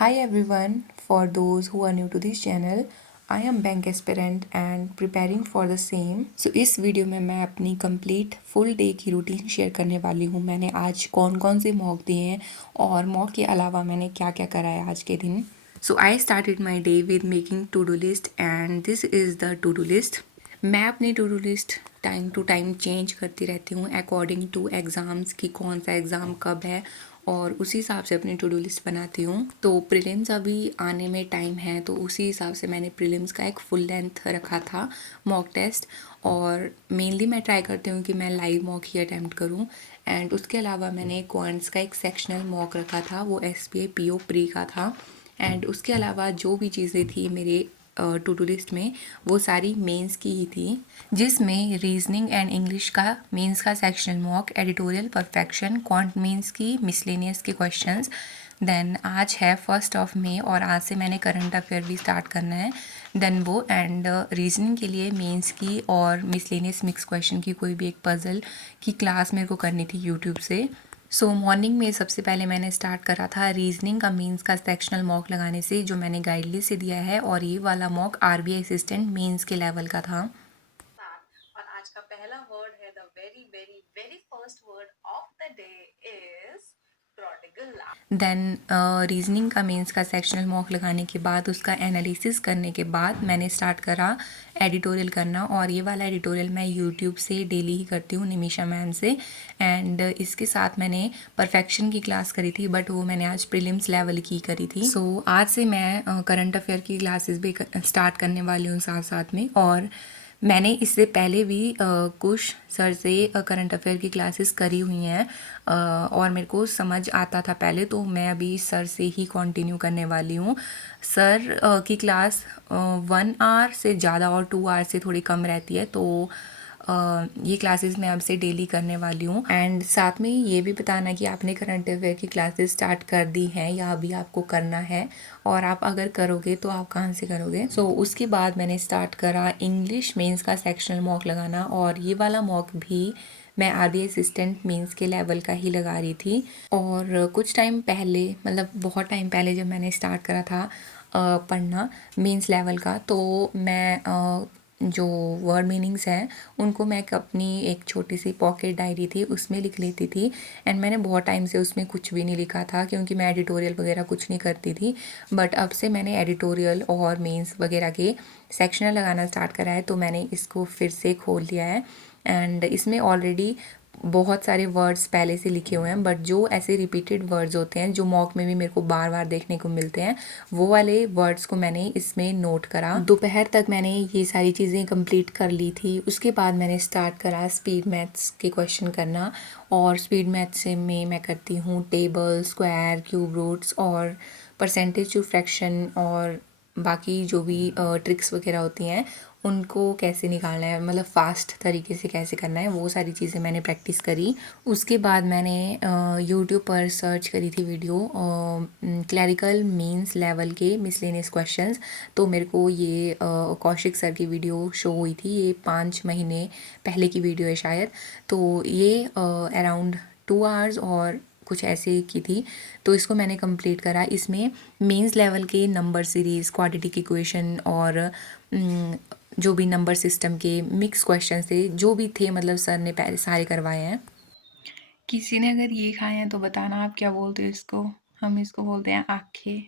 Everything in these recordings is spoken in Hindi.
Hi everyone, for those who are new to this channel, I am bank aspirant and preparing for the same. So इस वीडियो में मैं अपनी कंप्लीट फुल डे की रूटीन शेयर करने वाली हूँ। मैंने आज कौन कौन से मॉक दिए हैं और मॉक के अलावा मैंने क्या क्या करा है आज के दिन। So I started my day with making to-do list and this is the to-do list. मैं अपनी to do list time to time change करती रहती हूँ अकॉर्डिंग टू एग्ज़ाम्स की कौन सा एग्ज़ाम कब है और उसी हिसाब से अपनी टू डू लिस्ट बनाती हूँ। तो प्रीलिम्स अभी आने में टाइम है तो उसी हिसाब से मैंने प्रीलिम्स का एक फुल लेंथ रखा था मॉक टेस्ट और मेनली मैं ट्राई करती हूँ कि मैं लाइव मॉक ही अटैम्प्ट करूँ। एंड उसके अलावा मैंने क्वांट्स का एक सेक्शनल मॉक रखा था, वो SBI PO प्री का था। एंड उसके अलावा जो भी चीज़ें थी मेरे टू डू लिस्ट में वो सारी मेंस की ही थी, जिसमें रीजनिंग एंड इंग्लिश का मेंस का sectional mock, editorial perfection, quant mains की मिसलेनियस के क्वेश्चंस। देन आज है 1 मई और आज से मैंने करंट अफेयर भी स्टार्ट करना है। देन वो एंड रीजनिंग के लिए मेंस की और मिसलेनियस मिक्स क्वेश्चन की कोई भी एक पजल की क्लास मेरे को करनी थी यूट्यूब से। सो मॉर्निंग में सबसे पहले मैंने स्टार्ट करा था रीजनिंग का मेंस का सेक्शनल मॉक लगाने से, जो मैंने गाइडली से दिया है, और ये वाला मॉक RBI असिस्टेंट मेंस के लेवल का था। और आज का पहला वर्ड है the very very very first word of the day is prodigal. Then reasoning का मेंस का सेक्शनल मॉक लगाने के बाद उसका एनालिसिस करने के बाद मैंने स्टार्ट करा एडिटोरियल करना, और ये वाला एडिटोरियल मैं यूट्यूब से डेली ही करती हूँ निमिषा मैम से। एंड इसके साथ मैंने परफेक्शन की क्लास करी थी बट वो मैंने आज प्रीलिम्स लेवल की करी थी। सो आज से मैं करंट अफेयर की क्लासेस भी स्टार्ट करने वाली हूँ साथ साथ में। और मैंने इससे पहले भी कुछ सर से करंट अफेयर की क्लासेस करी हुई हैं और मेरे को समझ आता था पहले, तो मैं अभी सर से ही कंटिन्यू करने वाली हूँ। सर की क्लास 1 आवर से ज़्यादा और 2 आवर से थोड़ी कम रहती है, तो ये क्लासेस मैं अब से डेली करने वाली हूँ। एंड साथ में ये भी बताना कि आपने करंट अफेयर की क्लासेस स्टार्ट कर दी हैं या अभी आपको करना है, और आप अगर करोगे तो आप कहाँ से करोगे। सो उसके बाद मैंने स्टार्ट करा इंग्लिश मेंस का सेक्शनल मॉक लगाना, और ये वाला मॉक भी मैं RBI असिस्टेंट मेंस के लेवल का ही लगा रही थी। और कुछ टाइम पहले, मतलब बहुत टाइम पहले, जब मैंने स्टार्ट करा था पढ़ना मेंस लेवल का, तो मैं जो वर्ड मीनिंग्स हैं उनको मैं अपनी एक छोटी सी पॉकेट डायरी थी उसमें लिख लेती थी। एंड मैंने बहुत टाइम से उसमें कुछ भी नहीं लिखा था क्योंकि मैं एडिटोरियल वगैरह कुछ नहीं करती थी। बट अब से मैंने एडिटोरियल और मेंस वगैरह के सेक्शनल लगाना स्टार्ट करा है, तो मैंने इसको फिर से खोल लिया है। एंड इसमें ऑलरेडी बहुत सारे वर्ड्स पहले से लिखे हुए हैं, बट जो ऐसे रिपीटेड वर्ड्स होते हैं जो मॉक में भी मेरे को बार बार देखने को मिलते हैं, वो वाले वर्ड्स को मैंने इसमें नोट करा। दोपहर तक मैंने ये सारी चीज़ें कंप्लीट कर ली थी। उसके बाद मैंने स्टार्ट करा स्पीड मैथ्स के क्वेश्चन करना, और स्पीड मैथ्स में मैं करती हूँ टेबल, स्क्वायर, क्यूब रूट्स और परसेंटेज टू फ्रैक्शन, और बाकी जो भी ट्रिक्स वगैरह होती हैं उनको कैसे निकालना है, मतलब फ़ास्ट तरीके से कैसे करना है, वो सारी चीज़ें मैंने प्रैक्टिस करी। उसके बाद मैंने यूट्यूब पर सर्च करी थी वीडियो क्लैरिकल मीन्स लेवल के मिसलेनियस क्वेश्चंस। तो मेरे को ये कौशिक सर की वीडियो शो हुई थी, ये 5 महीने पहले की वीडियो है शायद। तो ये अराउंड 2 आवर्स और कुछ ऐसे की थी, तो इसको मैंने कंप्लीट करा। इसमें मेंस लेवल के नंबर सीरीज़, क्वाड्रेटिक इक्वेशन और जो भी नंबर सिस्टम के मिक्स क्वेश्चन थे, जो भी थे, मतलब सर ने पहले सारे करवाए हैं। किसी ने अगर ये खाए हैं तो बताना आप क्या बोलते हो इसको। हम इसको बोलते हैं आखे।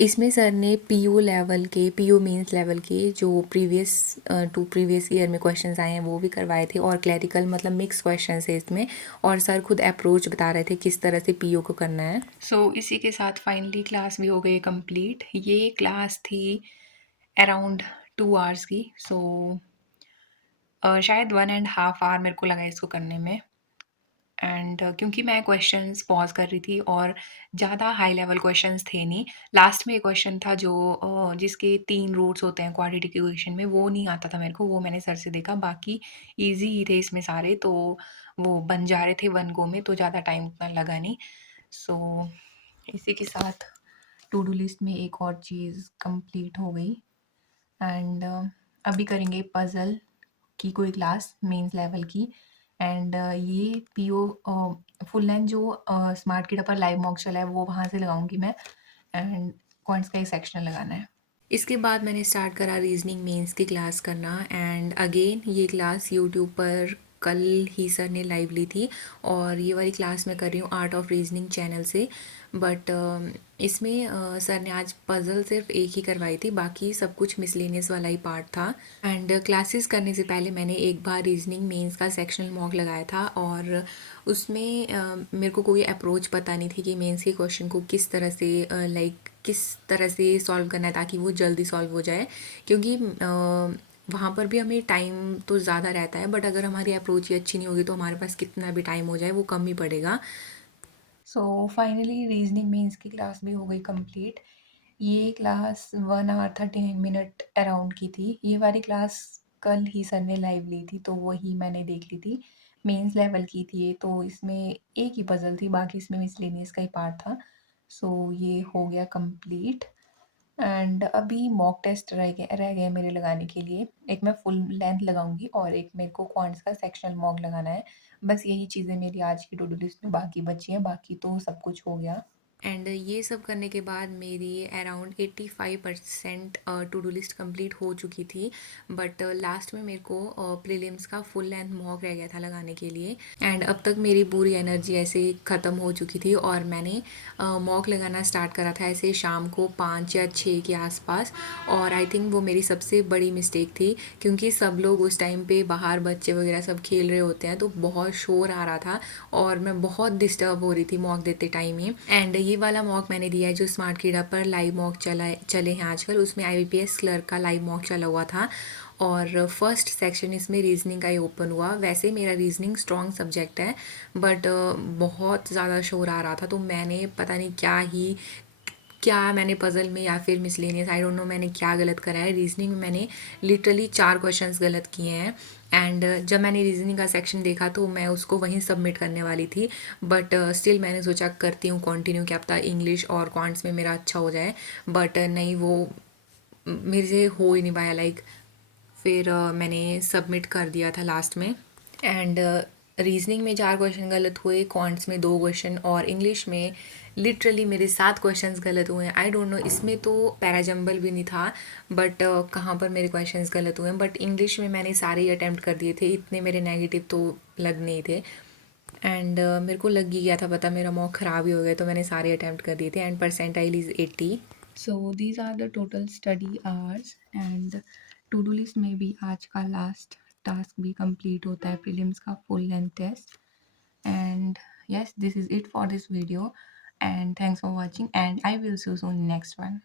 इसमें सर ने PO लेवल के, PO मेंस लेवल के जो प्रीवियस ईयर में क्वेश्चंस आए हैं वो भी करवाए थे, और क्लैरिकल मतलब मिक्स क्वेश्चंस है इसमें, और सर खुद अप्रोच बता रहे थे किस तरह से PO को करना है। सो इसी के साथ फाइनली क्लास भी हो गई कंप्लीट। ये क्लास थी अराउंड 2 आवर्स की। सो शायद 1.5 आवर मेरे को लगा इसको करने में। एंड क्योंकि मैं क्वेश्चंस पॉज कर रही थी और ज़्यादा हाई लेवल क्वेश्चंस थे नहीं। लास्ट में एक क्वेश्चन था जो जिसके 3 रूट्स होते हैं क्वाड्रेटिक इक्वेशन में, वो नहीं आता था मेरे को, वो मैंने सर से देखा। बाकी इजी ही थे इसमें सारे, तो वो बन जा रहे थे 1 गो में, तो ज़्यादा टाइम उतना लगा नहीं। सो इसी के साथ टू डू लिस्ट में एक और चीज़ कंप्लीट हो गई। एंड अभी करेंगे पज़ल की कोई क्लास मेंस लेवल की। एंड ये PO फुल लेंथ जो स्मार्ट किडा पर लाइव मॉक चला है वो वहाँ से लगाऊंगी मैं। एंड पॉइंट्स का एक सेक्शन लगाना है। इसके बाद मैंने स्टार्ट करा रीजनिंग मेंस की क्लास करना एंड अगेन ये क्लास यूट्यूब पर कल ही सर ने लाइव ली थी और ये वाली क्लास मैं कर रही हूँ आर्ट ऑफ रीजनिंग चैनल से। बट इसमें सर ने आज पज़ल सिर्फ एक ही करवाई थी, बाकी सब कुछ मिसलेनियस वाला ही पार्ट था। एंड क्लासेस करने से पहले मैंने एक बार रीजनिंग मेंस का सेक्शनल मॉक लगाया था और उसमें मेरे को कोई अप्रोच पता नहीं थी कि मेंस के क्वेश्चन को किस तरह से किस तरह से सॉल्व करना है ताकि वो जल्दी सॉल्व हो जाए, क्योंकि वहाँ पर भी हमें टाइम तो ज़्यादा रहता है, बट अगर हमारी अप्रोच ही अच्छी नहीं होगी तो हमारे पास कितना भी टाइम हो जाए वो कम ही पड़ेगा। सो फाइनली रीजनिंग मेंस की क्लास भी हो गई कंप्लीट। ये क्लास 1 आवर 30 मिनट अराउंड की थी। ये वाली क्लास कल ही सर ने लाइव ली थी तो वही मैंने देख ली थी। मेंस लेवल की थी ये, तो इसमें एक ही पज़ल थी, बाकी इसमें मिसलेनियस का ही पार्ट था। सो ये हो गया कंप्लीट एंड अभी मॉक टेस्ट रह गए मेरे लगाने के लिए। एक मैं फुल लेंथ लगाऊंगी और एक मेरे को क्वांट्स का सेक्शनल मॉक लगाना है। बस यही चीज़ें मेरी आज की टू डू लिस्ट में बाकी बची हैं, बाकी तो सब कुछ हो गया। एंड ये सब करने के बाद मेरी around 85% to do list complete हो चुकी थी। बट लास्ट में मेरे को प्रीलिम्स का फुल लेंथ मॉक रह गया था लगाने के लिए एंड अब तक मेरी पूरी एनर्जी ऐसे ख़त्म हो चुकी थी और मैंने मॉक लगाना स्टार्ट करा था ऐसे शाम को 5 या 6 के आसपास। और आई थिंक वो मेरी सबसे बड़ी मिस्टेक थी, क्योंकि सब लोग उस टाइम पे बाहर बच्चे वगैरह सब खेल रहे होते हैं तो बहुत शोर आ रहा था और मैं बहुत डिस्टर्ब हो रही थी मॉक देते टाइम ही। एंड ये वाला मॉक मैंने दिया है जो स्मार्ट कीड़ा पर लाइव मॉक चले हैं आजकल, उसमें IBPS क्लर्क का लाइव मॉक चला हुआ था और फर्स्ट सेक्शन इसमें रीजनिंग का ही ओपन हुआ। वैसे मेरा रीजनिंग स्ट्रॉन्ग सब्जेक्ट है बट बहुत ज़्यादा शोर आ रहा था तो मैंने पता नहीं क्या मैंने पज़ल में या फिर मिसलेनियस आई डोंट नो मैंने क्या गलत करा है। रीजनिंग में मैंने लिटरली 4 क्वेश्चंस गलत किए हैं एंड जब मैंने रीजनिंग का सेक्शन देखा तो मैं उसको वहीं सबमिट करने वाली थी, बट स्टिल मैंने सोचा करती हूँ कंटिन्यू, क्या पता इंग्लिश और क्वांट्स में मेरा अच्छा हो जाए। बट नहीं, वो मेरे से हो ही नहीं पाया फिर मैंने सबमिट कर दिया था लास्ट में। एंड रीजनिंग में 4 क्वेश्चन गलत हुए, क्वांट्स में 2 क्वेश्चन और इंग्लिश में लिटरली मेरे 7 क्वेश्चंस गलत हुए हैं। आई डोंट नो, इसमें तो पैराजम्बल भी नहीं था बट कहाँ पर मेरे क्वेश्चंस गलत हुए हैं। बट इंग्लिश में मैंने सारे ही अटैम्प्ट कर दिए थे, इतने मेरे नेगेटिव तो लग नहीं थे। एंड मेरे को लग ही गया था पता मेरा मॉक ख़राब ही हो गया, तो मैंने सारे अटैम्प्ट कर दिए थे and percentile is 80। So these are the total study hours and to do list में भी आज का लास्ट टास्क भी कंप्लीट होता है, प्रीलिम्स का full length test. And yes, this is it for this video and thanks for watching and I will see you soon next one.